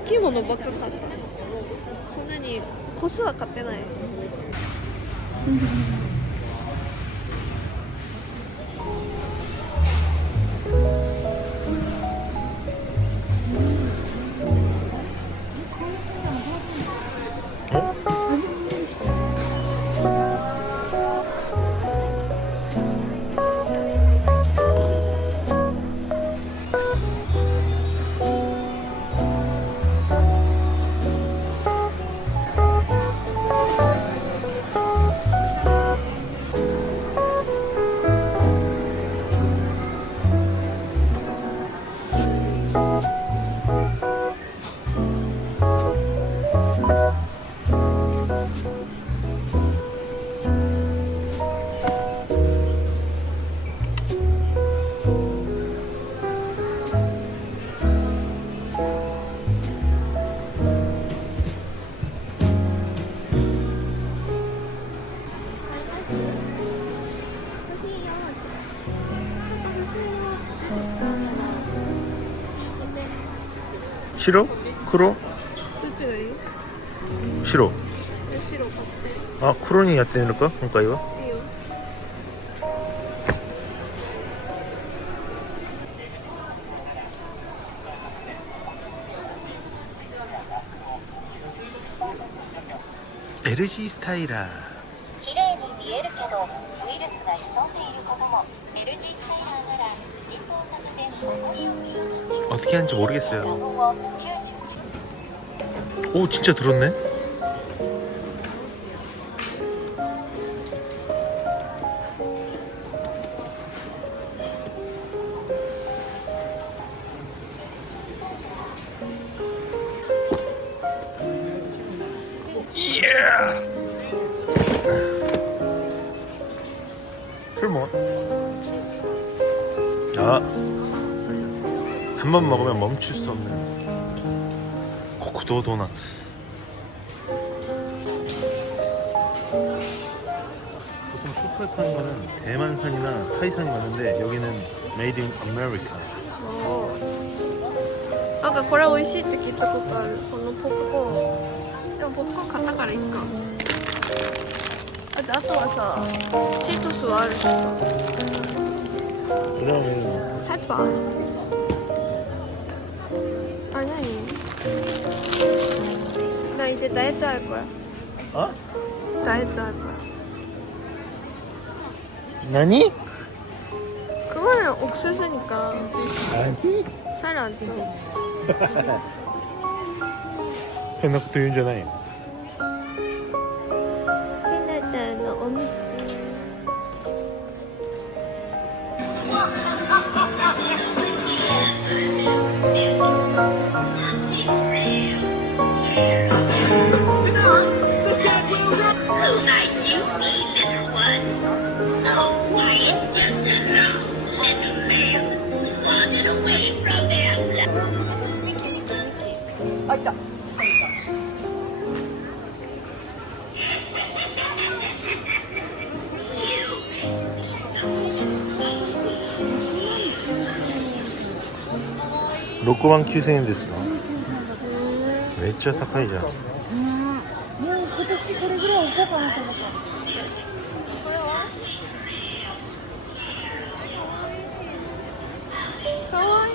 きいものばっか買ったそんなに個数は買ってない。 싫어? 크로? 솔직히 싫어. 싫어. 아, 크로니 야떼는 거? 그러니까 이거? 이요. LG 스타일아. 綺麗に見えるけど 어떻게 하는지 모르겠어요. 오 진짜 들었네. Yeah. Two more. 자. 한 번 먹으면 멈출 수 없는 고쿠도 도넛 보통 슈퍼에 파는 거는 대만산이나 타이산이 많은데 여기는 메이드 인 아메리카 なんかこれ美味しいって聞いたことあるこのポップコーンでもポップコーン買ったからいいかだってあとはさチートスはあるしさ 그 다음에는 사지 마. 아니 다이어트 할 거야. 어? 다이어트 할 거야. 나니? 그거는 옥수수니까 아니 살 안 쪄. 変なこと言うんじゃないよ .6 万9000円ですか？めっちゃ高いじゃん。もう今年これぐらい置こうかなと思った。これはかわいい。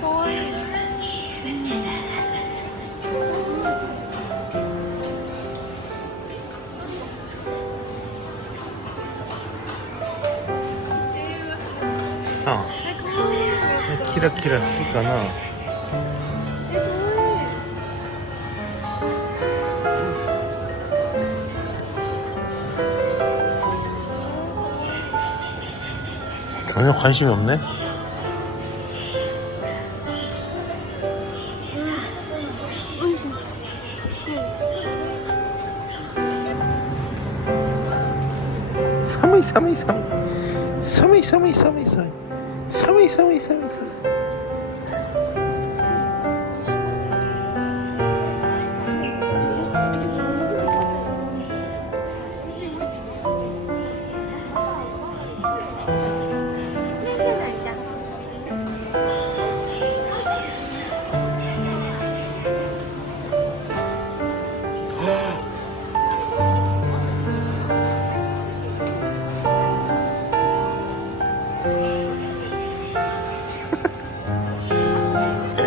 かわいい。あえかわいい。めっちゃキラキラ好きかな전혀 관심이 없 네. 삼이 삼이 삼이 삼이 삼이 삼이 삼이 寒い寒い寒い寒いねじ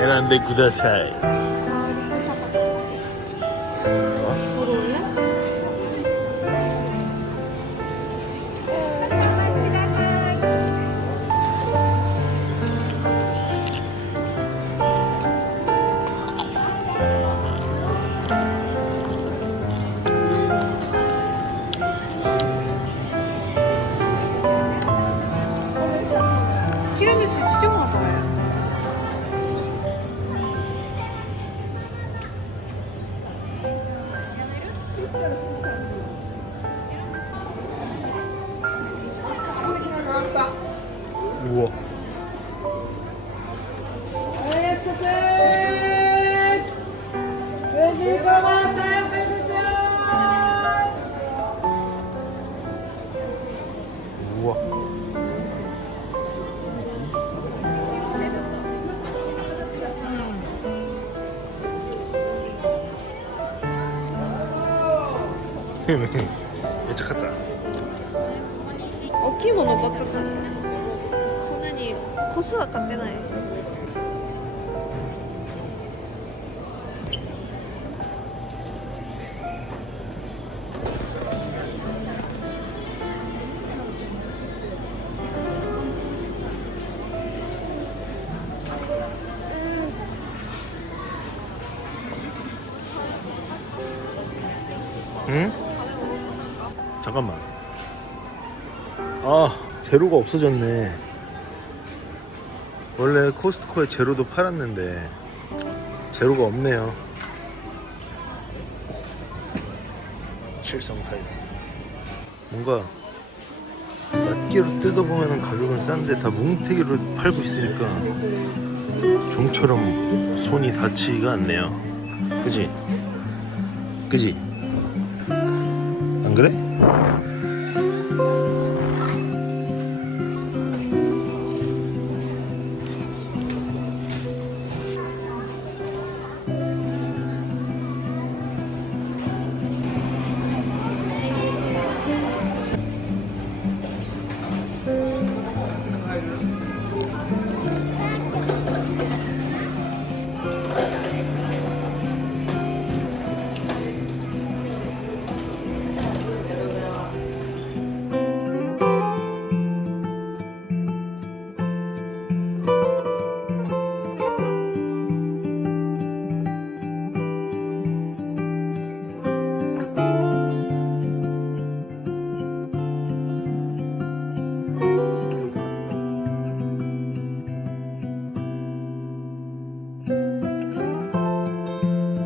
選んでください。キラメチちっちゃかなったねめっちゃ勝った大きいものばっか買ったそんなに個数は買ってない 응? 잠깐만. 아, 제로가 없어졌네. 원래 코스트코에 제로도 팔았는데 제로가 없네요. 7342. 뭔가 낱개로 뜯어보면 가격은 싼데 다 뭉태기로 팔고 있으니까 좀처럼 손이 닿지가 않네요. 그지? 그지? hungry?